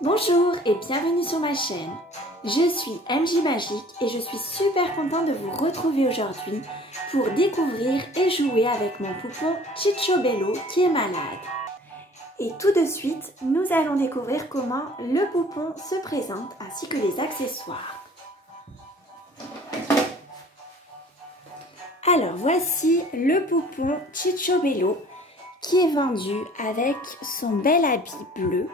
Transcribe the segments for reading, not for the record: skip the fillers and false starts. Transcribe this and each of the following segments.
Bonjour et bienvenue sur ma chaîne. Je suis MJ Magique et je suis super contente de vous retrouver aujourd'hui pour découvrir et jouer avec mon poupon Cicciobello qui est malade. Et tout de suite, nous allons découvrir comment le poupon se présente ainsi que les accessoires. Alors voici le poupon Cicciobello qui est vendu avec son bel habit bleu.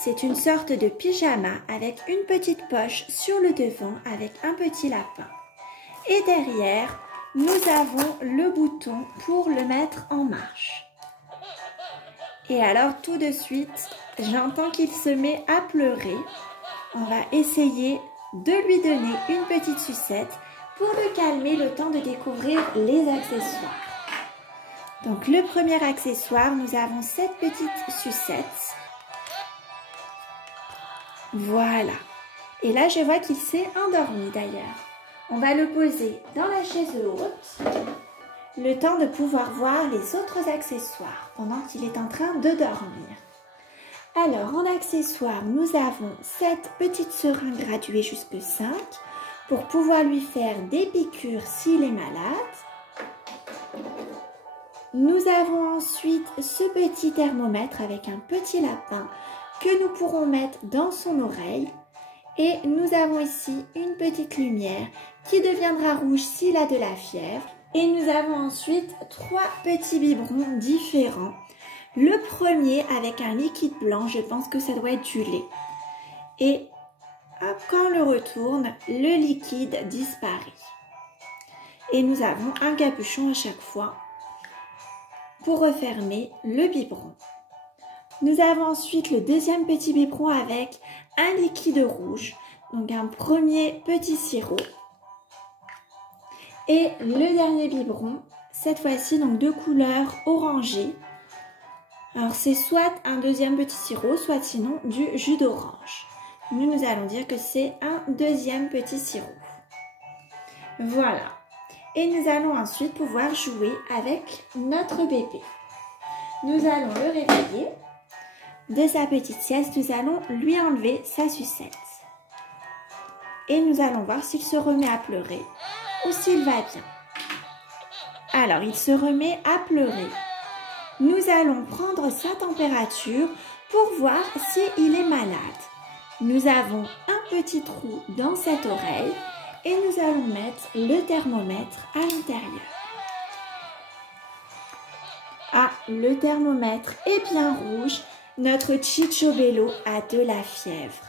C'est une sorte de pyjama avec une petite poche sur le devant avec un petit lapin. Et derrière, nous avons le bouton pour le mettre en marche. Et alors tout de suite, j'entends qu'il se met à pleurer. On va essayer de lui donner une petite sucette pour le calmer le temps de découvrir les accessoires. Donc le premier accessoire, nous avons cette petite sucette. Voilà. Et là, je vois qu'il s'est endormi d'ailleurs. On va le poser dans la chaise haute, le temps de pouvoir voir les autres accessoires pendant qu'il est en train de dormir. Alors, en accessoires, nous avons cette petite seringue graduée jusque 5 pour pouvoir lui faire des piqûres s'il est malade. Nous avons ensuite ce petit thermomètre avec un petit lapin que nous pourrons mettre dans son oreille. Et nous avons ici une petite lumière qui deviendra rouge s'il a de la fièvre. Et nous avons ensuite 3 petits biberons différents. Le premier avec un liquide blanc, je pense que ça doit être du lait. Et hop, quand on le retourne, le liquide disparaît. Et nous avons un capuchon à chaque fois pour refermer le biberon. Nous avons ensuite le deuxième petit biberon avec un liquide rouge, donc un premier petit sirop. Et le dernier biberon, cette fois-ci donc de couleur orangée. Alors c'est soit un deuxième petit sirop, soit sinon du jus d'orange. Nous allons dire que c'est un deuxième petit sirop. Voilà. Et nous allons ensuite pouvoir jouer avec notre bébé. Nous allons le réveiller. De sa petite sieste, nous allons lui enlever sa sucette. Et nous allons voir s'il se remet à pleurer ou s'il va bien. Alors, il se remet à pleurer. Nous allons prendre sa température pour voir s'il est malade. Nous avons un petit trou dans cette oreille et nous allons mettre le thermomètre à l'intérieur. Ah, le thermomètre est bien rouge. Notre Cicciobello a de la fièvre.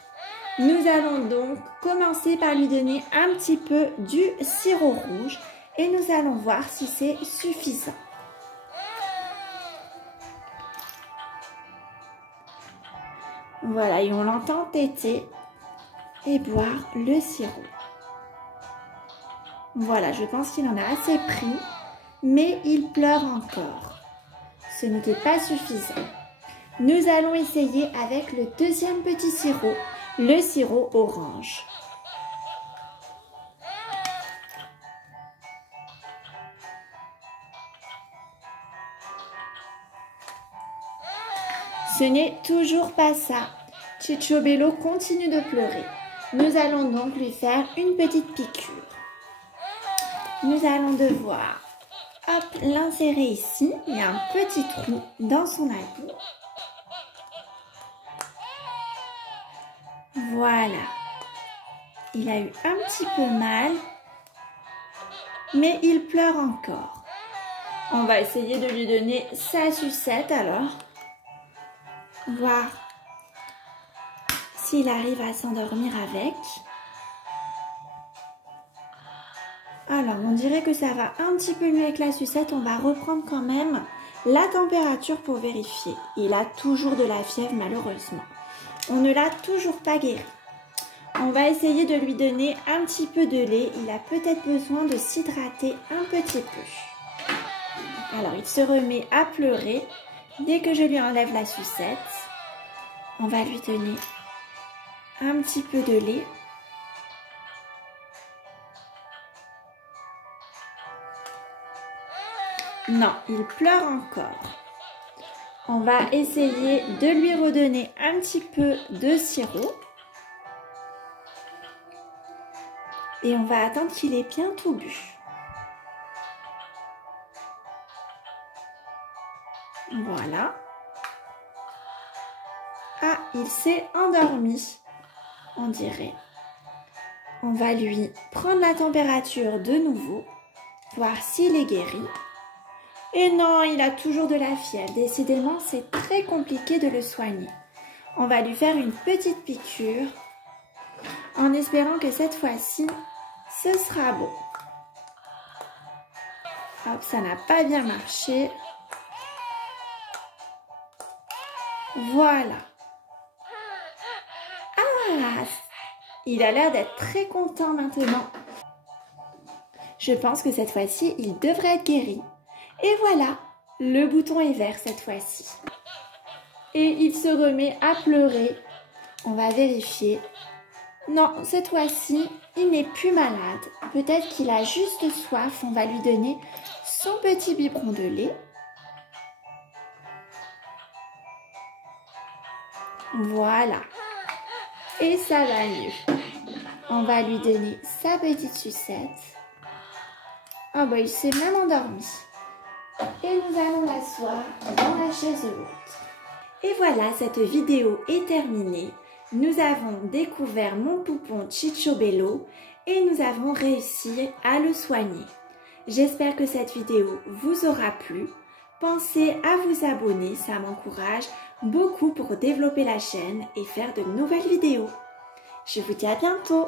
Nous allons donc commencer par lui donner un petit peu du sirop rouge et nous allons voir si c'est suffisant. Voilà, et on l'entend téter et boire le sirop. Voilà, je pense qu'il en a assez pris, mais il pleure encore. Ce n'était pas suffisant. Nous allons essayer avec le deuxième petit sirop, le sirop orange. Ce n'est toujours pas ça. Cicciobello continue de pleurer. Nous allons donc lui faire une petite piqûre. Nous allons devoir l'insérer ici. Il y a un petit trou dans son habit. Voilà, il a eu un petit peu mal, mais il pleure encore. On va essayer de lui donner sa sucette alors, voir s'il arrive à s'endormir avec. Alors, on dirait que ça va un petit peu mieux avec la sucette. On va reprendre quand même la température pour vérifier. Il a toujours de la fièvre malheureusement. On ne l'a toujours pas guéri. On va essayer de lui donner un petit peu de lait. Il a peut-être besoin de s'hydrater un petit peu. Alors, il se remet à pleurer. Dès que je lui enlève la sucette, on va lui donner un petit peu de lait. Non, il pleure encore. On va essayer de lui redonner un petit peu de sirop. Et on va attendre qu'il ait bien tout bu. Voilà. Ah, il s'est endormi, on dirait. On va lui prendre la température de nouveau, voir s'il est guéri. Et non, il a toujours de la fièvre. Décidément, c'est très compliqué de le soigner. On va lui faire une petite piqûre en espérant que cette fois-ci, ce sera bon. Hop, ça n'a pas bien marché. Voilà. Ah, il a l'air d'être très content maintenant. Je pense que cette fois-ci, il devrait être guéri. Et voilà, le bouton est vert cette fois-ci. Et il se remet à pleurer. On va vérifier. Non, cette fois-ci, il n'est plus malade. Peut-être qu'il a juste soif. On va lui donner son petit biberon de lait. Voilà. Et ça va mieux. On va lui donner sa petite sucette. Ah bah il s'est même endormi. Et nous allons l'asseoir dans la chaise haute. Et voilà, cette vidéo est terminée. Nous avons découvert mon poupon Cicciobello et nous avons réussi à le soigner. J'espère que cette vidéo vous aura plu. Pensez à vous abonner, ça m'encourage beaucoup pour développer la chaîne et faire de nouvelles vidéos. Je vous dis à bientôt!